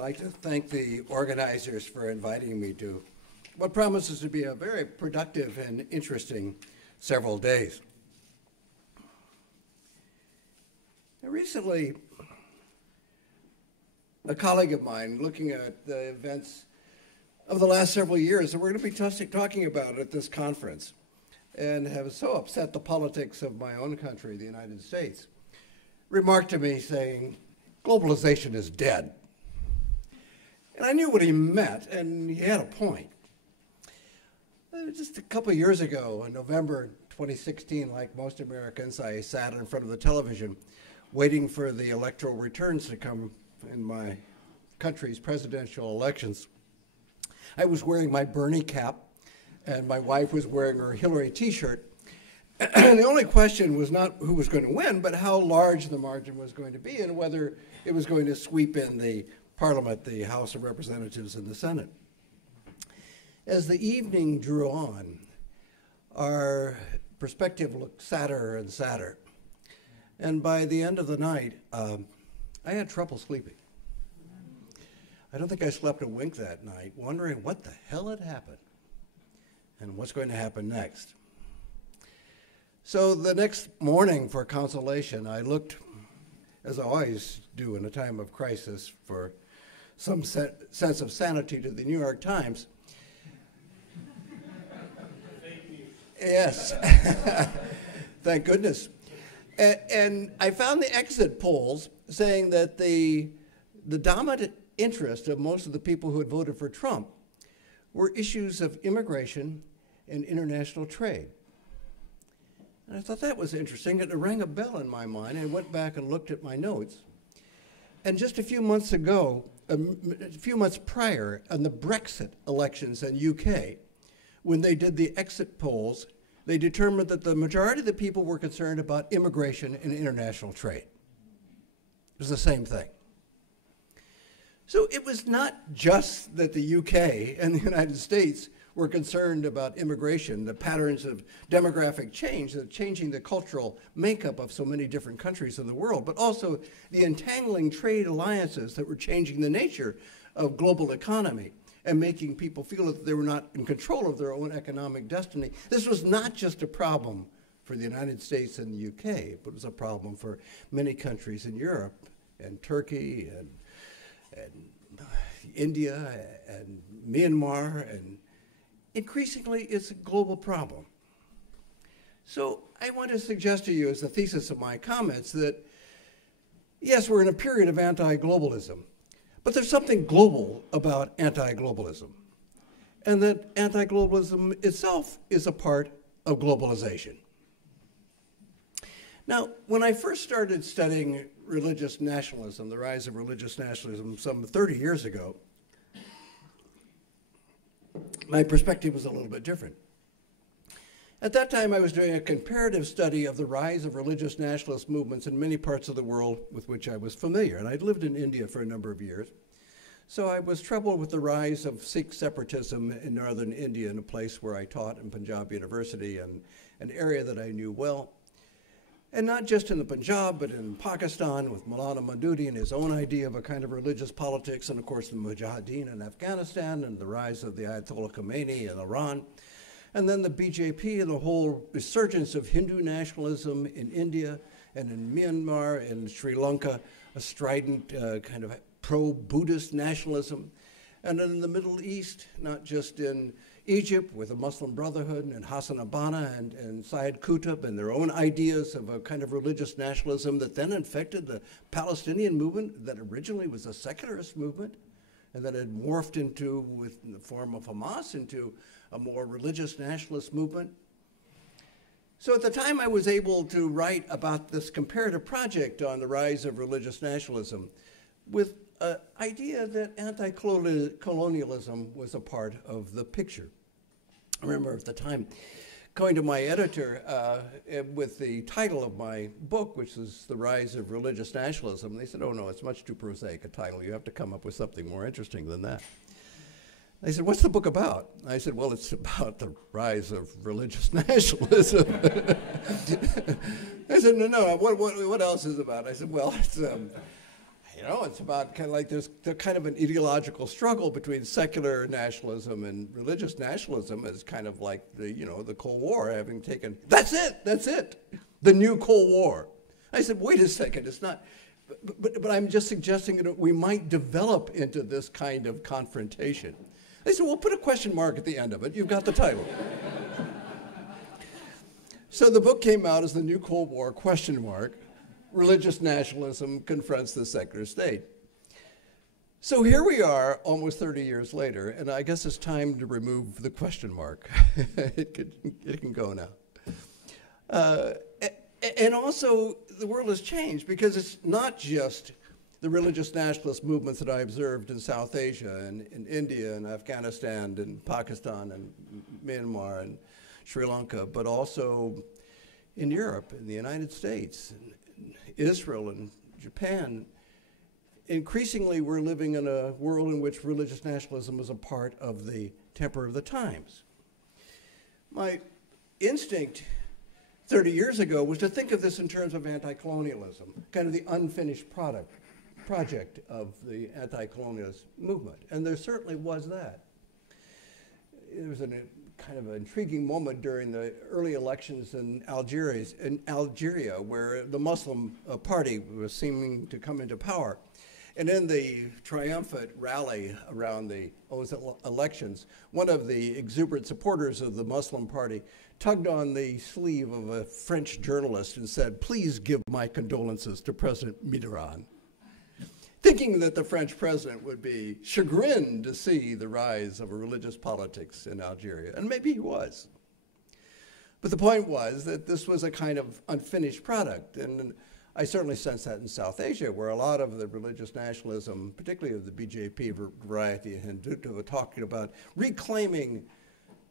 like to thank the organizers for inviting me to what promises to be a very productive and interesting several days. Now, recently, a colleague of mine, looking at the events of the last several years that we're going to be talking about at this conference, and have so upset the politics of my own country, the United States, remarked to me saying, "Globalization is dead." And I knew what he meant, and he had a point. Just a couple of years ago, in November 2016, like most Americans, I sat in front of the television waiting for the electoral returns to come in my country's presidential elections. I was wearing my Bernie cap, and my wife was wearing her Hillary t-shirt. And the only question was not who was going to win, but how large the margin was going to be and whether it was going to sweep in the Parliament, the House of Representatives, and the Senate. As the evening drew on, our perspective looked sadder and sadder. And by the end of the night, I had trouble sleeping. I don't think I slept a wink that night, wondering what the hell had happened and what's going to happen next. So the next morning, for consolation, I looked, as I always do in a time of crisis, for some sense of sanity to the New York Times. Yes, thank goodness. And I found the exit polls saying that the dominant interest of most of the people who had voted for Trump were issues of immigration and international trade. And I thought that was interesting, and it rang a bell in my mind, and I went back and looked at my notes. And just a few months ago, a few months prior, on the Brexit elections in UK, when they did the exit polls, they determined that the majority of the people were concerned about immigration and international trade. It was the same thing. So it was not just that the UK and the United States were concerned about immigration, the patterns of demographic change, changing the cultural makeup of so many different countries in the world, but also the entangling trade alliances that were changing the nature of global economy and making people feel that they were not in control of their own economic destiny. This was not just a problem for the United States and the UK, but it was a problem for many countries in Europe and Turkey and India and Myanmar, and increasingly it's a global problem. So I want to suggest to you as the thesis of my comments that, yes, we're in a period of anti-globalism, but there's something global about anti-globalism, and that anti-globalism itself is a part of globalization. Now, when I first started studying religious nationalism, the rise of religious nationalism some 30 years ago, my perspective was a little bit different. At that time, I was doing a comparative study of the rise of religious nationalist movements in many parts of the world with which I was familiar. And I'd lived in India for a number of years. So I was troubled with the rise of Sikh separatism in northern India, in a place where I taught in Punjab University, and an area that I knew well. And not just in the Punjab, but in Pakistan with Maulana Maududi and his own idea of a kind of religious politics, and of course the Mujahideen in Afghanistan, and the rise of the Ayatollah Khomeini in Iran. And then the BJP and the whole resurgence of Hindu nationalism in India and in Myanmar and Sri Lanka, a strident kind of pro-Buddhist nationalism. And then in the Middle East, not just in Egypt with the Muslim Brotherhood and Hassan al-Banna and Syed Qutb and their own ideas of a kind of religious nationalism that then infected the Palestinian movement that originally was a secularist movement and that had morphed into, in the form of Hamas, into a more religious nationalist movement. So at the time I was able to write about this comparative project on the rise of religious nationalism with an idea that anti-colonialism was a part of the picture. I remember at the time going to my editor with the title of my book, which is The Rise of Religious Nationalism. They said, "Oh no, it's much too prosaic a title. You have to come up with something more interesting than that." They said, "What's the book about?" I said, "Well, it's about the rise of religious nationalism." I said, no, what else is it about? I said, "Well, You know, it's about kind of like there's kind of an ideological struggle between secular nationalism and religious nationalism as kind of like the, you know, the Cold War having taken, that's it, the new Cold War. I said, wait a second, it's not, but I'm just suggesting that we might develop into this kind of confrontation. They said, well, put a question mark at the end of it. You've got the title. So the book came out as The New Cold War, question mark, Religious Nationalism Confronts the Secular State. So here we are almost 30 years later, and I guess it's time to remove the question mark. It can go now. And also, the world has changed because it's not just the religious nationalist movements that I observed in South Asia and in India and Afghanistan and Pakistan and Myanmar and Sri Lanka, but also in Europe, in the United States, in Israel and Japan. Increasingly, we're living in a world in which religious nationalism is a part of the temper of the times. My instinct 30 years ago was to think of this in terms of anti-colonialism, kind of the unfinished project of the anti-colonialist movement, and there certainly was that. There was a kind of an intriguing moment during the early elections in Algeria, where the Muslim party was seeming to come into power. And in the triumphant rally around the elections, one of the exuberant supporters of the Muslim party tugged on the sleeve of a French journalist and said, "Please give my condolences to President Mitterrand," thinking that the French president would be chagrined to see the rise of a religious politics in Algeria, and maybe he was. But the point was that this was a kind of unfinished product, and I certainly sense that in South Asia, where a lot of the religious nationalism, particularly of the BJP variety and Hinduism, are talking about reclaiming,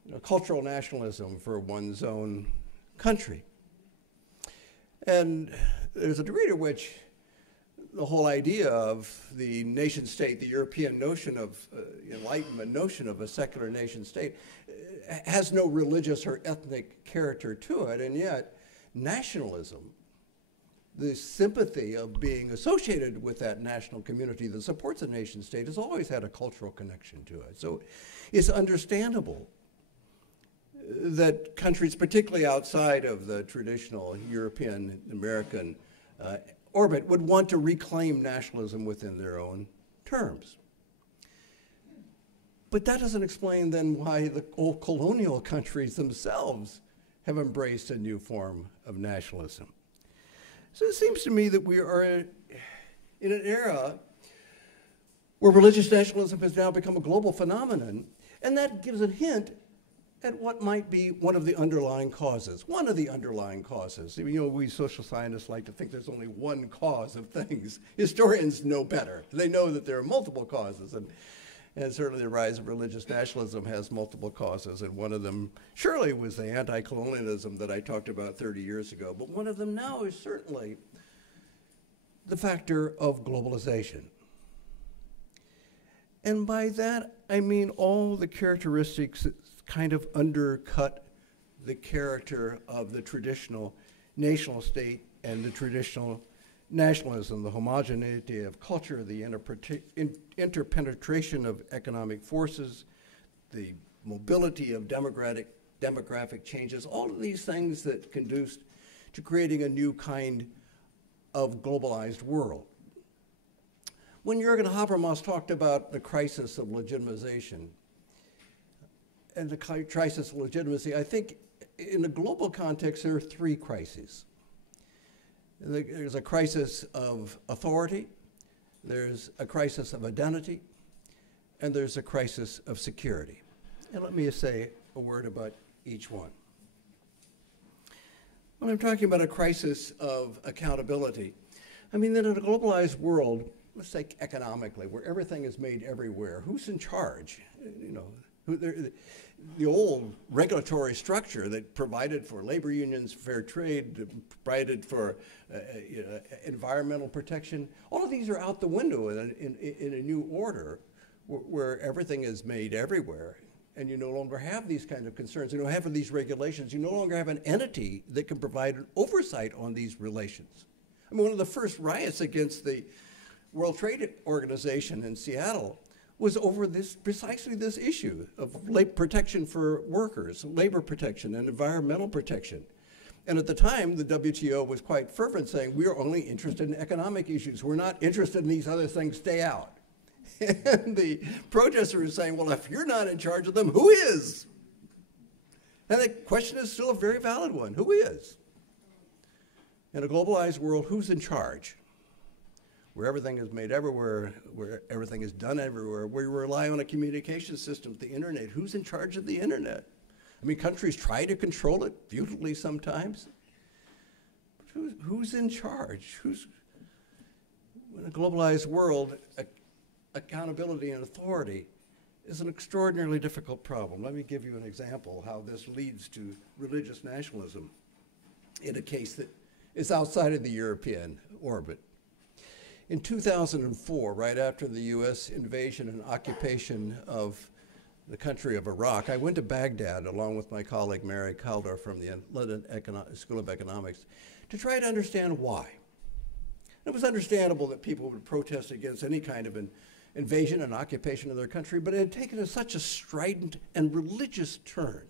you know, cultural nationalism for one's own country. And there's a degree to which the whole idea of the nation state, the European notion of Enlightenment notion of a secular nation state, has no religious or ethnic character to it, and yet nationalism, the sympathy of being associated with that national community that supports a nation state, has always had a cultural connection to it. So it's understandable that countries, particularly outside of the traditional European, American orbit, would want to reclaim nationalism within their own terms. But that doesn't explain then why the old colonial countries themselves have embraced a new form of nationalism. So it seems to me that we are in an era where religious nationalism has now become a global phenomenon, and that gives a hint at what might be one of the underlying causes. One of the underlying causes. You know, we social scientists like to think there's only one cause of things. Historians know better. They know that there are multiple causes, and certainly the rise of religious nationalism has multiple causes, and one of them surely was the anti-colonialism that I talked about 30 years ago, but one of them now is certainly the factor of globalization. And by that, I mean all the characteristics that kind of undercut the character of the traditional national state and the traditional nationalism, the homogeneity of culture, the interpenetration of economic forces, the mobility of demographic changes, all of these things that conduce to creating a new kind of globalized world. When Jürgen Habermas talked about the crisis of legitimization and the crisis of legitimacy, I think in the global context there are three crises. There's a crisis of authority, there's a crisis of identity, and there's a crisis of security. And let me just say a word about each one. When I'm talking about a crisis of accountability, I mean that in a globalized world, let's say economically, where everything is made everywhere, who's in charge? You know, the old regulatory structure that provided for labor unions, fair trade, provided for environmental protection, all of these are out the window in a new order where everything is made everywhere, and you no longer have these kinds of concerns. You don't have these regulations. You no longer have an entity that can provide an oversight on these relations. I mean, one of the first riots against the World Trade Organization in Seattle was over precisely this issue of protection for workers, labor protection and environmental protection. And at the time, the WTO was quite fervent, saying, we are only interested in economic issues. We're not interested in these other things, stay out. And the protesters were saying, well, if you're not in charge of them, who is? And the question is still a very valid one, who is? In a globalized world, who's in charge? Where everything is made everywhere, where everything is done everywhere, where you rely on a communication system, the internet. Who's in charge of the internet? I mean, countries try to control it, futilely sometimes. But who's in charge? In a globalized world, accountability and authority is an extraordinarily difficult problem. Let me give you an example how this leads to religious nationalism in a case that is outside of the European orbit. In 2004, right after the US invasion and occupation of the country of Iraq, I went to Baghdad along with my colleague Mary Kaldor from the London School of Economics to try to understand why. It was understandable that people would protest against any kind of an invasion and occupation of their country, but it had taken such a strident and religious turn.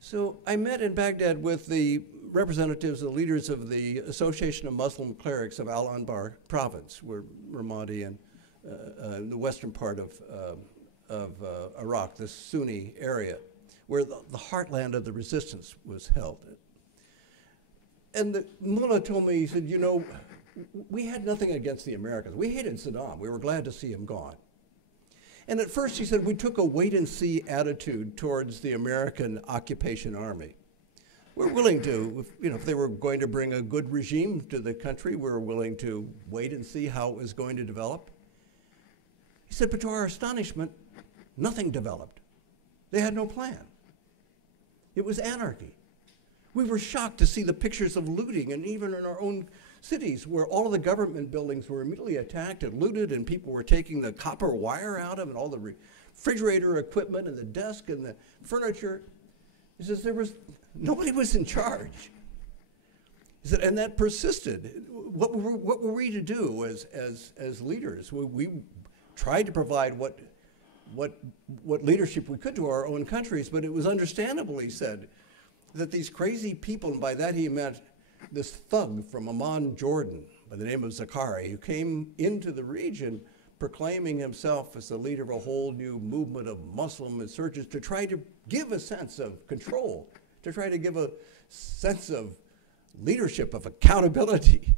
So I met in Baghdad with the representatives, the leaders of the Association of Muslim Clerics of Al-Anbar province, where Ramadi and the western part of Iraq, the Sunni area, where the heartland of the resistance was held. And the mullah told me, he said, you know, we had nothing against the Americans. We hated Saddam. We were glad to see him gone. And at first, he said, we took a wait-and-see attitude towards the American occupation army. We're willing to, if they were going to bring a good regime to the country, we were willing to wait and see how it was going to develop. He said, but to our astonishment, nothing developed. They had no plan. It was anarchy. We were shocked to see the pictures of looting, and even in our own cities where all of the government buildings were immediately attacked and looted, and people were taking the copper wire out of it, and all the refrigerator equipment and the desk and the furniture. He says nobody was in charge. He said, and that persisted. What were we to do as leaders? We tried to provide what leadership we could to our own countries, but it was understandable, he said, that these crazy people, and by that he meant this thug from Amman, Jordan, by the name of Zakari, who came into the region proclaiming himself as the leader of a whole new movement of Muslim insurgents to try to give a sense of control, to try to give a sense of leadership, of accountability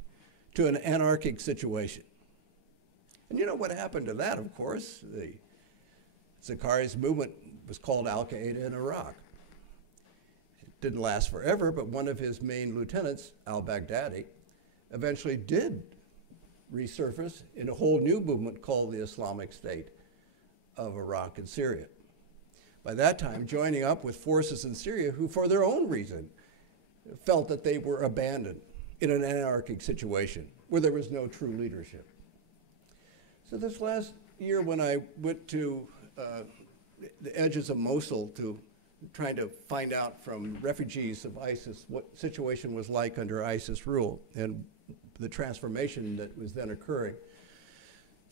to an anarchic situation. And you know what happened to that, of course? Zakari's movement was called Al-Qaeda in Iraq. Didn't last forever, but one of his main lieutenants, al-Baghdadi, eventually did resurface in a whole new movement called the Islamic State of Iraq and Syria. By that time, joining up with forces in Syria who, for their own reason, felt that they were abandoned in an anarchic situation where there was no true leadership. So this last year when I went to the edges of Mosul to trying to find out from refugees of ISIS what the situation was like under ISIS rule and the transformation that was then occurring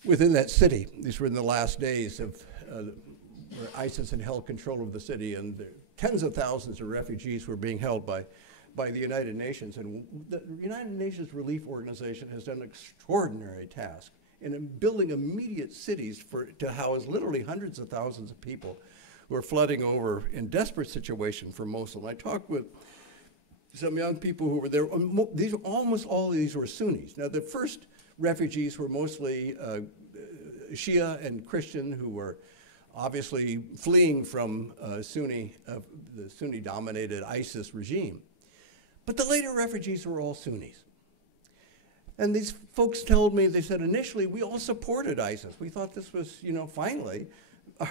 within that city. These were in the last days of where ISIS had held control of the city, and tens of thousands of refugees were being held by the United Nations. And the United Nations Relief Organization has done an extraordinary task in building immediate cities to house literally hundreds of thousands of people who are flooding over in desperate situation for Mosul. And I talked with some young people who were there. Almost all of these were Sunnis. Now, the first refugees were mostly Shia and Christian who were obviously fleeing from the Sunni-dominated ISIS regime. But the later refugees were all Sunnis. And these folks told me, they said, initially, we all supported ISIS. We thought this was, finally,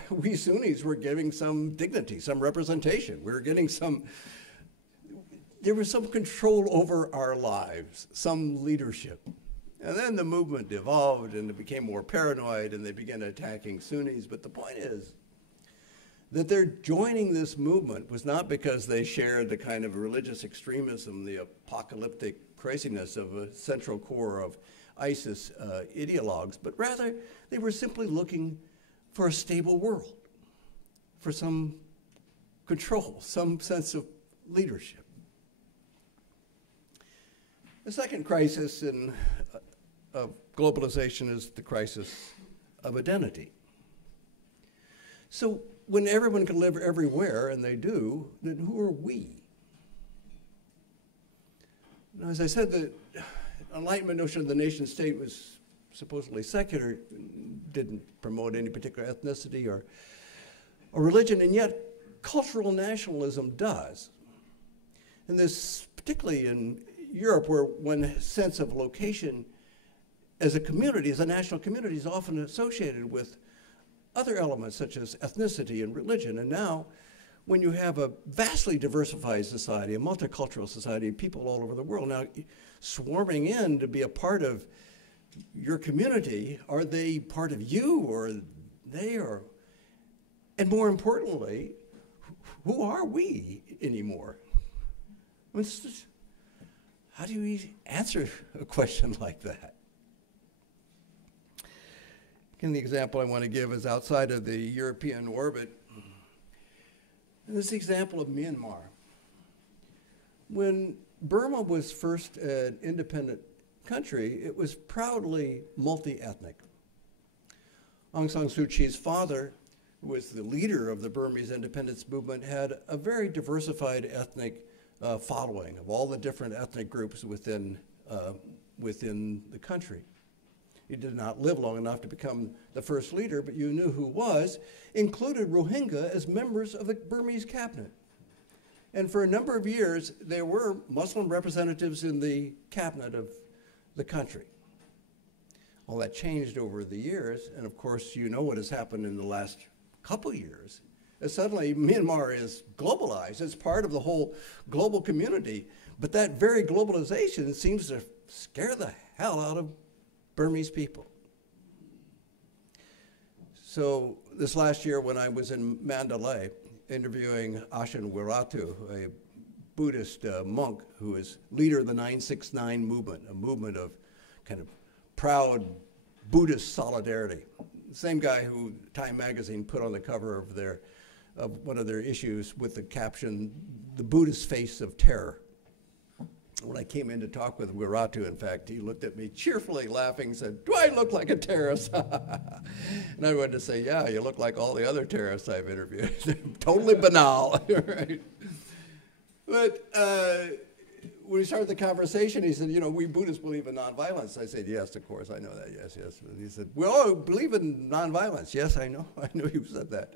we Sunnis were giving some dignity, some representation. We were getting there was some control over our lives, some leadership. And then the movement evolved and it became more paranoid and they began attacking Sunnis. But the point is that their joining this movement was not because they shared the kind of religious extremism, the apocalyptic craziness of a central core ISIS ideologues, but rather they were simply looking for a stable world, for some control, some sense of leadership. The second crisis of globalization is the crisis of identity. So when everyone can live everywhere, and they do, then who are we? Now, as I said, the Enlightenment notion of the nation state was supposedly secular, didn't promote any particular ethnicity or religion, and yet cultural nationalism does. And this, particularly in Europe, where one sense of location as a community, as a national community, is often associated with other elements such as ethnicity and religion. And now, when you have a vastly diversified society, a multicultural society, people all over the world now swarming in to be a part of your community, are they part of you, or they are? And more importantly, who are we anymore? How do you answer a question like that? And the example I want to give is outside of the European orbit. And this is the example of Myanmar. When Burma was first an independent country, it was proudly multi-ethnic. Aung San Suu Kyi's father, who was the leader of the Burmese independence movement, had a very diversified ethnic following of all the different ethnic groups within the country. He did not live long enough to become the first leader, but you knew who was, included Rohingya as members of the Burmese cabinet. And for a number of years, there were Muslim representatives in the cabinet of the country. All that changed over the years, and of course, you know what has happened in the last couple years. Suddenly, Myanmar is globalized. It's part of the whole global community. But that very globalization seems to scare the hell out of Burmese people. So this last year when I was in Mandalay interviewing Ashin Wiratu, a Buddhist monk who is leader of the 969 movement, a movement of kind of proud Buddhist solidarity. The same guy who Time magazine put on the cover of one of their issues with the caption, "The Buddhist Face of Terror." When I came in to talk with Wiratu, in fact, he looked at me cheerfully laughing and said, "Do I look like a terrorist?" And I wanted to say, "Yeah, you look like all the other terrorists I've interviewed." Totally banal, right? But when we started the conversation, he said, "You know, we Buddhists believe in nonviolence." I said, "Yes, of course, I know that, yes, yes." And he said, "We all believe in nonviolence." "Yes, I know you said that."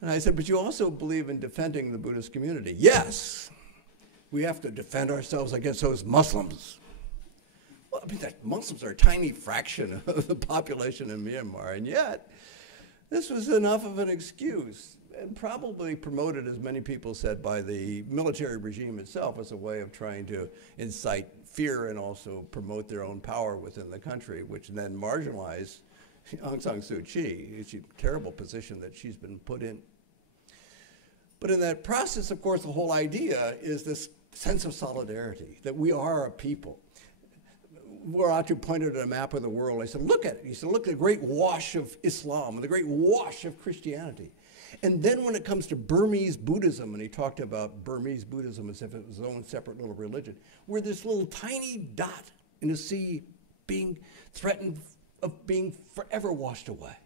And I said, "But you also believe in defending the Buddhist community." "Yes. We have to defend ourselves against those Muslims." Well, I mean, Muslims are a tiny fraction of the population in Myanmar, and yet this was enough of an excuse, and probably promoted, as many people said, by the military regime itself as a way of trying to incite fear and also promote their own power within the country, which then marginalized Aung San Suu Kyi. It's a terrible position that she's been put in. But in that process, of course, the whole idea is this sense of solidarity, that we are a people. Wiratu pointed at a map of the world. I said, "Look at it." He said, "Look at the great wash of Islam and the great wash of Christianity." And then when it comes to Burmese Buddhism, and he talked about Burmese Buddhism as if it was its own separate little religion, we're this little tiny dot in a sea being threatened of being forever washed away.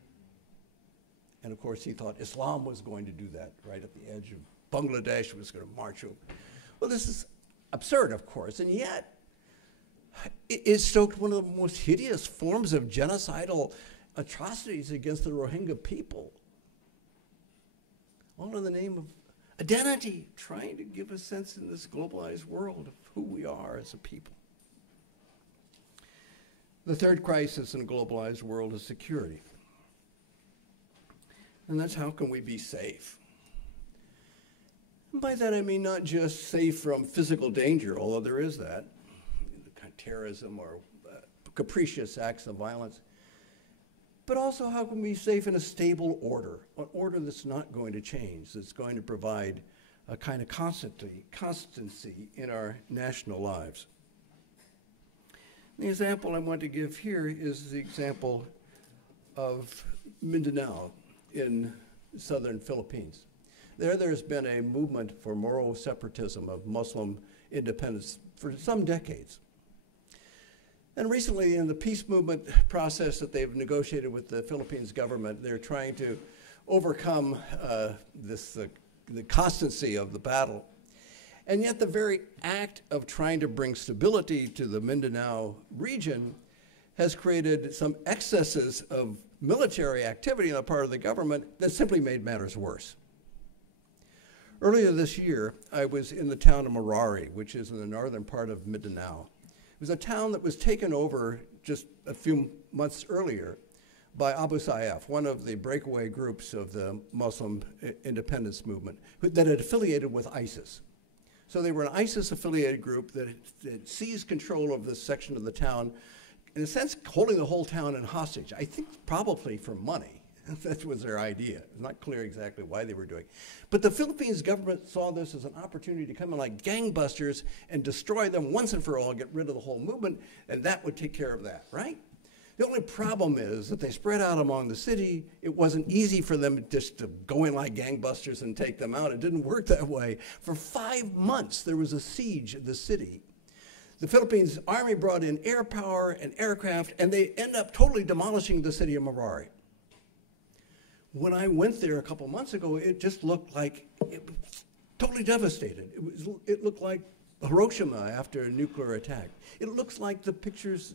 And of course, he thought Islam was going to do that right at the edge of Bangladesh, was going to march over. Well, this is absurd, of course, and yet it stoked one of the most hideous forms of genocidal atrocities against the Rohingya people. All in the name of identity, trying to give a sense in this globalized world of who we are as a people. The third crisis in a globalized world is security. And that's how can we be safe? And by that I mean not just safe from physical danger, although there is that, kind of terrorism or capricious acts of violence, but also how can we be safe in a stable order, an order that's not going to change, that's going to provide a kind of constancy in our national lives. The example I want to give here is the example of Mindanao in southern Philippines. There's been a movement for moral separatism of Muslim independence for some decades. And recently, in the peace movement process that they've negotiated with the Philippines government, they're trying to overcome the constancy of the battle. And yet the very act of trying to bring stability to the Mindanao region has created some excesses of military activity on the part of the government that simply made matters worse. Earlier this year, I was in the town of Marari, which is in the northern part of Mindanao. It was a town that was taken over just a few months earlier by Abu Sayyaf, one of the breakaway groups of the Muslim independence movement that had affiliated with ISIS. So they were an ISIS-affiliated group that seized control of this section of the town, in a sense, holding the whole town in hostage. I think probably for money. That was their idea. It's not clear exactly why they were doing it. But the Philippines government saw this as an opportunity to come in like gangbusters and destroy them once and for all, get rid of the whole movement, and that would take care of that, right? The only problem is that they spread out among the city. It wasn't easy for them just to go in like gangbusters and take them out. It didn't work that way. For 5 months, there was a siege of the city. The Philippines army brought in air power and aircraft, and they end up totally demolishing the city of Marari. When I went there a couple months ago, it just looked like it was totally devastated. It looked like Hiroshima after a nuclear attack. It looks like the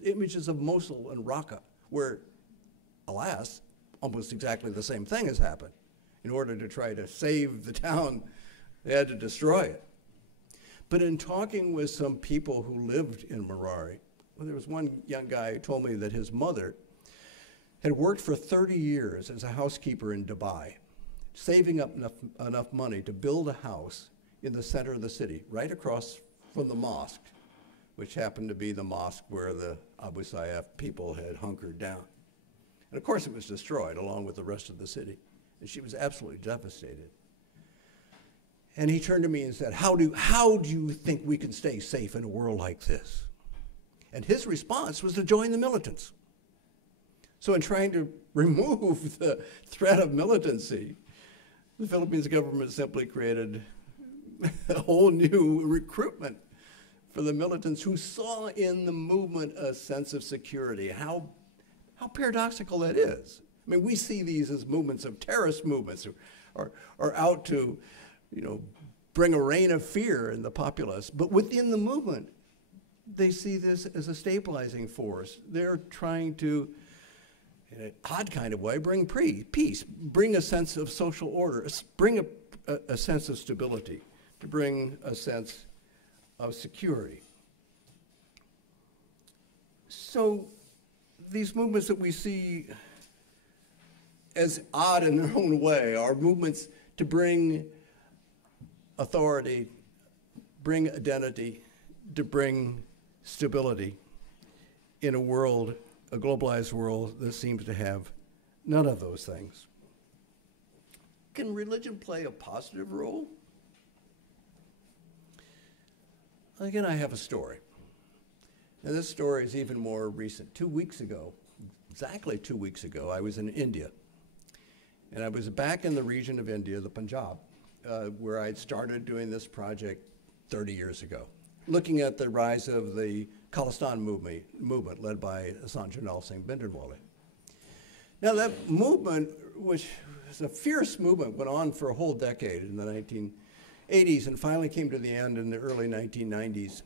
images of Mosul and Raqqa, where, alas, almost exactly the same thing has happened. In order to try to save the town, they had to destroy it. But in talking with some people who lived in Marari, well, there was one young guy who told me that his mother had worked for 30 years as a housekeeper in Dubai, saving up enough money to build a house in the center of the city, right across from the mosque, which happened to be the mosque where the Abu Sayyaf people had hunkered down. And of course it was destroyed along with the rest of the city. And she was absolutely devastated. And he turned to me and said, how do you think we can stay safe in a world like this? And his response was to join the militants. So in trying to remove the threat of militancy, the Philippines government simply created a whole new recruitment for the militants who saw in the movement a sense of security. How paradoxical that is. I mean, we see these as movements of terrorist movements or out to, bring a reign of fear in the populace. But within the movement, they see this as a stabilizing force. They're trying to, in an odd kind of way, bring peace, bring a sense of social order, bring a sense of stability, to bring a sense of security. So these movements that we see as odd in their own way are movements to bring authority, bring identity, to bring stability in a world, a globalized world that seems to have none of those things. Can religion play a positive role? Again, I have a story. And this story is even more recent. 2 weeks ago, exactly 2 weeks ago, I was in India. And I was back in the region of India, the Punjab, where I'd started doing this project 30 years ago, looking at the rise of the Khalistan movement led by Sanjanal Singh Bhindranwale. Now that movement, which was a fierce movement, went on for a whole decade in the 1980s and finally came to the end in the early 1990s.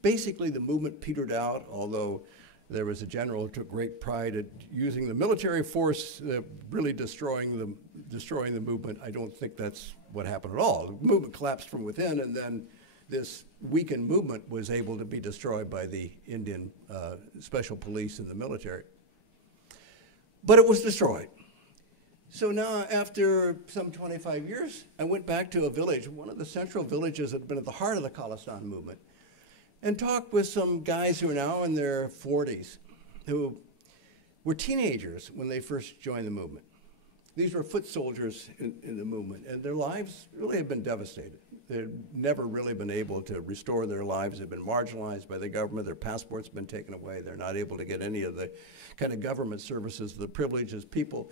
Basically, the movement petered out, although there was a general who took great pride at using the military force, really destroying the movement. I don't think that's what happened at all. The movement collapsed from within, and then this weakened movement was able to be destroyed by the Indian special police and the military. But it was destroyed. So now, after some 25 years, I went back to a village, one of the central villages that had been at the heart of the Khalistan movement, and talked with some guys who are now in their 40s, who were teenagers when they first joined the movement. These were foot soldiers in the movement, and their lives really had been devastated. They've never really been able to restore their lives. They've been marginalized by the government. Their passports have been taken away. They're not able to get any of the kind of government services, the privileges. People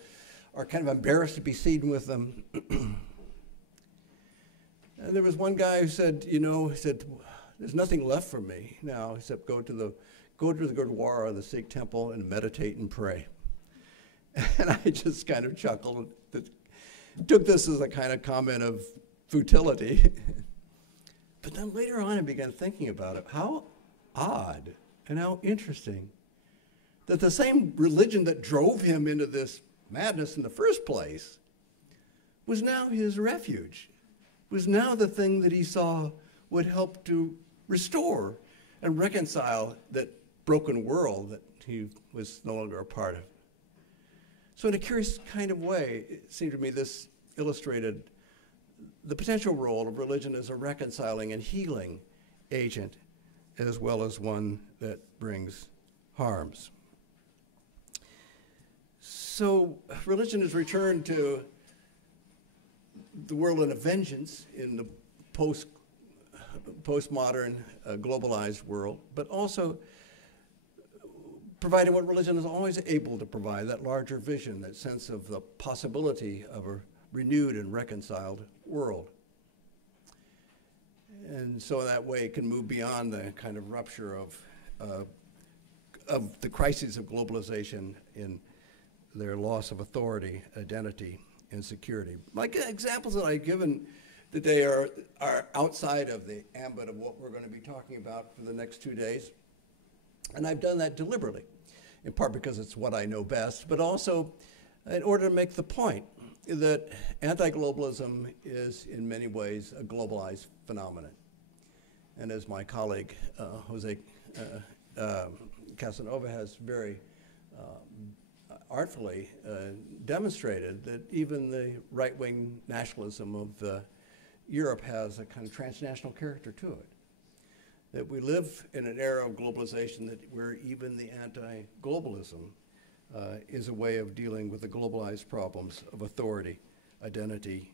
are kind of embarrassed to be seen with them. And there was one guy who said, you know, he said, there's nothing left for me now except go to the Gurdwara, the Sikh temple, and meditate and pray. And I just kind of chuckled, took this as a kind of comment of futility. But then later on I began thinking about it. How odd and how interesting that the same religion that drove him into this madness in the first place was now his refuge, was now the thing that he saw would help to restore and reconcile that broken world that he was no longer a part of. So in a curious kind of way, it seemed to me this illustrated the potential role of religion as a reconciling and healing agent, as well as one that brings harms. So religion has returned to the world in a vengeance in the postmodern, globalized world, but also providing what religion is always able to provide, that larger vision, that sense of the possibility of a renewed and reconciled world. And so in that way it can move beyond the kind of rupture of the crises of globalization in their loss of authority, identity, and security. My examples that I've given today are outside of the ambit of what we're going to be talking about for the next 2 days. And I've done that deliberately, in part because it's what I know best, but also in order to make the point that anti-globalism is in many ways a globalized phenomenon. And as my colleague Jose Casanova has very artfully demonstrated, that even the right-wing nationalism of Europe has a kind of transnational character to it. That we live in an era of globalization where even the anti-globalism is a way of dealing with the globalized problems of authority, identity,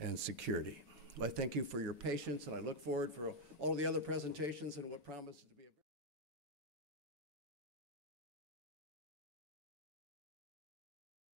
and security. I thank you for your patience, and I look forward for all of the other presentations and what promises to be